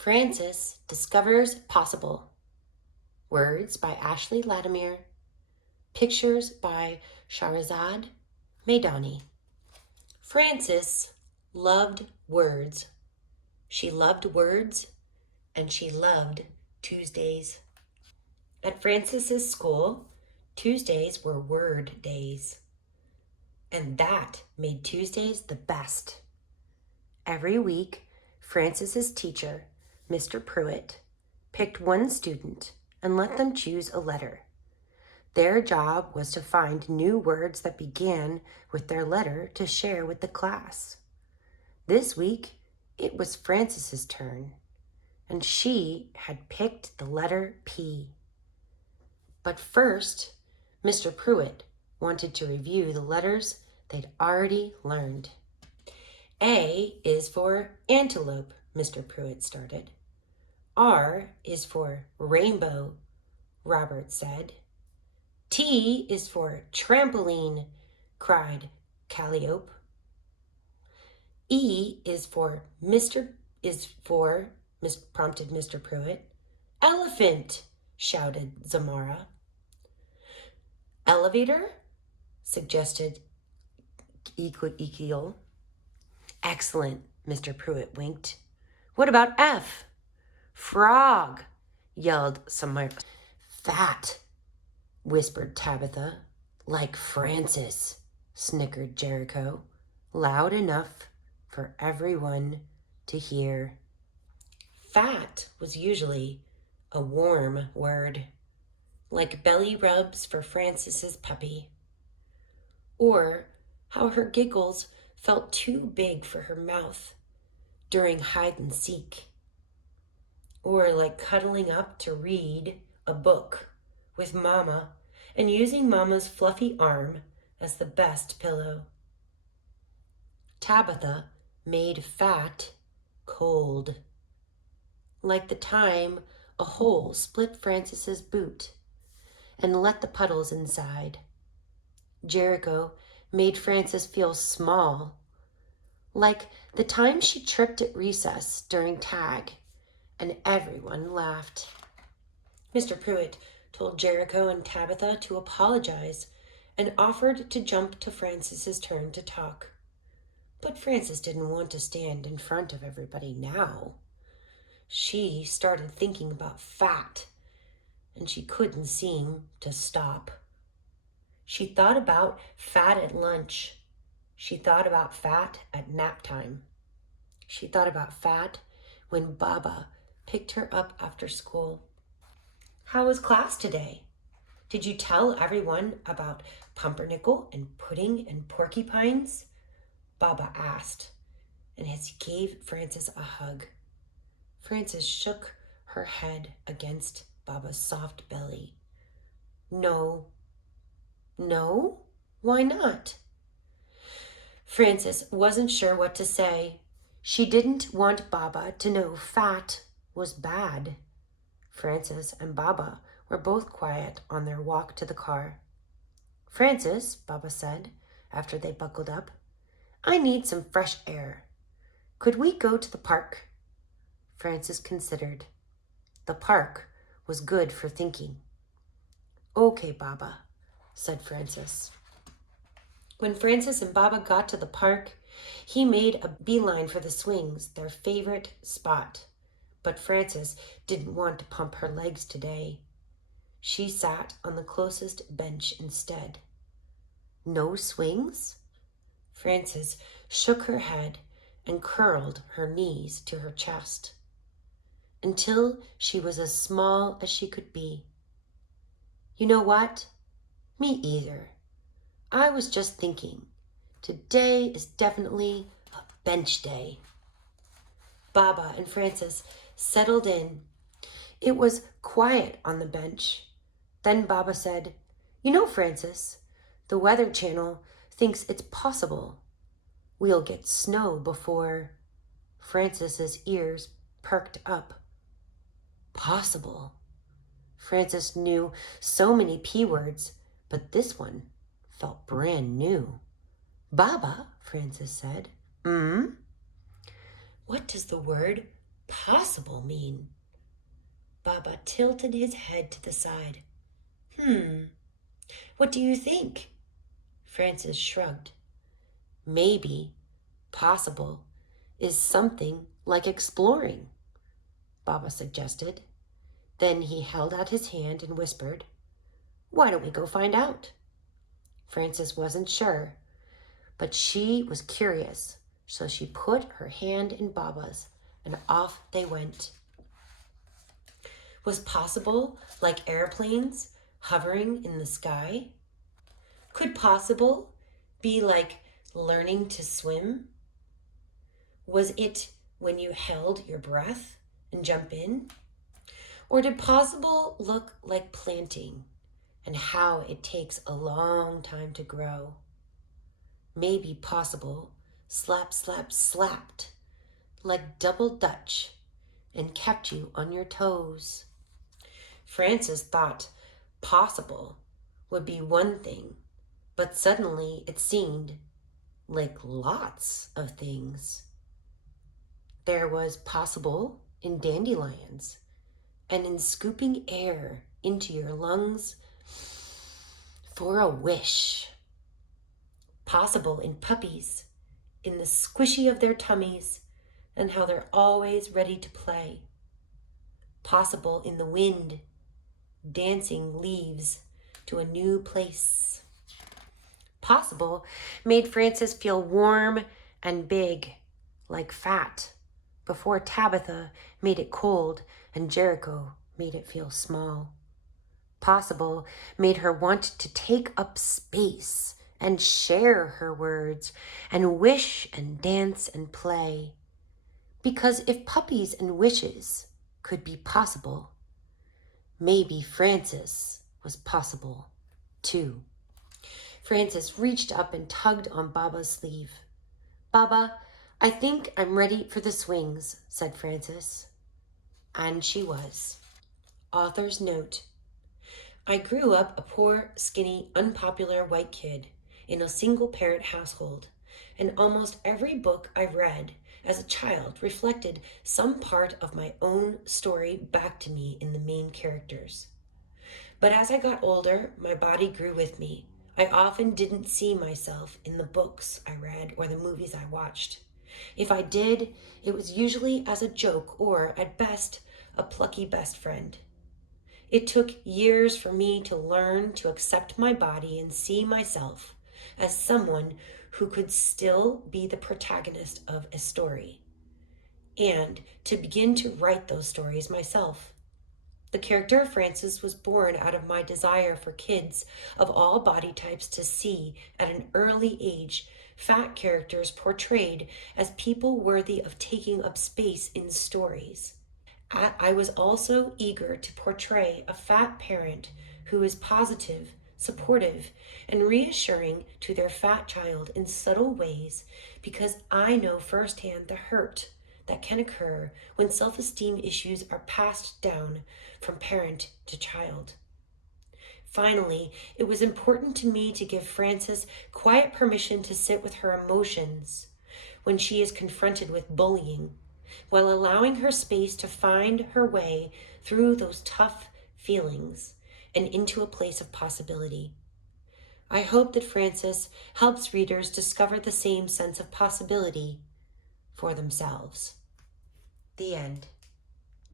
Francis discovers possible. Words by Ashlee Latimer. Pictures by Shahrazad Maidani. Francis loved words. She loved words, and she loved Tuesdays. At Francis's school, Tuesdays were word days, and that made Tuesdays the best. Every week, Francis's teacher, Mr. Pruitt, picked one student and let them choose a letter. Their job was to find new words that began with their letter to share with the class. This week, it was Francis's turn, and she had picked the letter P. But first, Mr. Pruitt wanted to review the letters they'd already learned. A is for antelope, Mr. Pruitt started. R is for rainbow, Robert said. T is for trampoline, cried Calliope. E is for prompted Mr. Pruitt. Elephant, shouted Zamara. Elevator, suggested Ezekiel. Excellent, Mr. Pruitt winked. What about F? Frog, yelled Samara. Fat, whispered Tabitha. Like Francis, snickered Jericho, loud enough for everyone to hear. Fat was usually a warm word, like belly rubs for Francis's puppy, or how her giggles felt too big for her mouth during hide and seek, or like cuddling up to read a book with Mama and using Mama's fluffy arm as the best pillow. Tabitha made fat cold, like the time a hole split Francis's boot and let the puddles inside. Jericho made Francis feel small, like the time she tripped at recess during tag, and everyone laughed. Mr. Pruitt told Jericho and Tabitha to apologize and offered to jump to Francis's turn to talk. But Francis didn't want to stand in front of everybody now. She started thinking about fat, and she couldn't seem to stop. She thought about fat at lunch. She thought about fat at nap time. She thought about fat when Baba picked her up after school. How was class today? Did you tell everyone about pumpernickel and pudding and porcupines? Baba asked, and he gave Francis a hug. Francis shook her head against Baba's soft belly. No. No? Why not? Francis wasn't sure what to say. She didn't want Baba to know fat was bad. Francis and Baba were both quiet on their walk to the car. Francis, Baba said, after they buckled up, I need some fresh air. Could we go to the park? Francis considered. The park was good for thinking. Okay, Baba, said Francis. When Francis and Baba got to the park, he made a beeline for the swings, their favorite spot. But Francis didn't want to pump her legs today. She sat on the closest bench instead. No swings? Francis shook her head and curled her knees to her chest until she was as small as she could be. You know what? Me either. I was just thinking, today is definitely a bench day. Baba and Francis settled in. It was quiet on the bench. Then Baba said, You know, Francis, the Weather Channel thinks it's possible we'll get snow before. Francis's ears perked up. Possible. Francis knew so many P words, but this one felt brand new. Baba, Francis said. What does the word possible mean? Baba tilted his head to the side. What do you think? Francis shrugged. Maybe possible is something like exploring, Baba suggested. Then he held out his hand and whispered, Why don't we go find out? Frances wasn't sure, but she was curious, so she put her hand in Baba's, and off they went. Was possible like airplanes hovering in the sky? Could possible be like learning to swim? Was it when you held your breath and jump in? Or did possible look like planting and how it takes a long time to grow? Maybe possible slap, slap, slapped like double Dutch and kept you on your toes. Frances thought possible would be one thing, but suddenly it seemed like lots of things. There was possible in dandelions and in scooping air into your lungs for a wish. Possible in puppies, in the squishy of their tummies and how they're always ready to play. Possible in the wind, dancing leaves to a new place. Possible made Frances feel warm and big, like fat, before Tabitha made it cold and Jericho made it feel small. Possible made her want to take up space and share her words and wish and dance and play. Because if puppies and wishes could be possible, maybe Frances was possible too. Frances reached up and tugged on Baba's sleeve. Baba, I think I'm ready for the swings, said Frances. And she was. Author's note. I grew up a poor, skinny, unpopular white kid in a single-parent household, and almost every book I read as a child reflected some part of my own story back to me in the main characters. But as I got older, my body grew with me. I often didn't see myself in the books I read or the movies I watched. If I did, it was usually as a joke or, at best, a plucky best friend. It took years for me to learn to accept my body and see myself as someone who could still be the protagonist of a story, and to begin to write those stories myself. The character of Frances was born out of my desire for kids of all body types to see, at an early age, fat characters portrayed as people worthy of taking up space in stories. I was also eager to portray a fat parent who is positive, supportive, and reassuring to their fat child in subtle ways, because I know firsthand the hurt that can occur when self-esteem issues are passed down from parent to child. Finally, it was important to me to give Frances quiet permission to sit with her emotions when she is confronted with bullying, while allowing her space to find her way through those tough feelings and into a place of possibility. I hope that Frances helps readers discover the same sense of possibility for themselves. The end.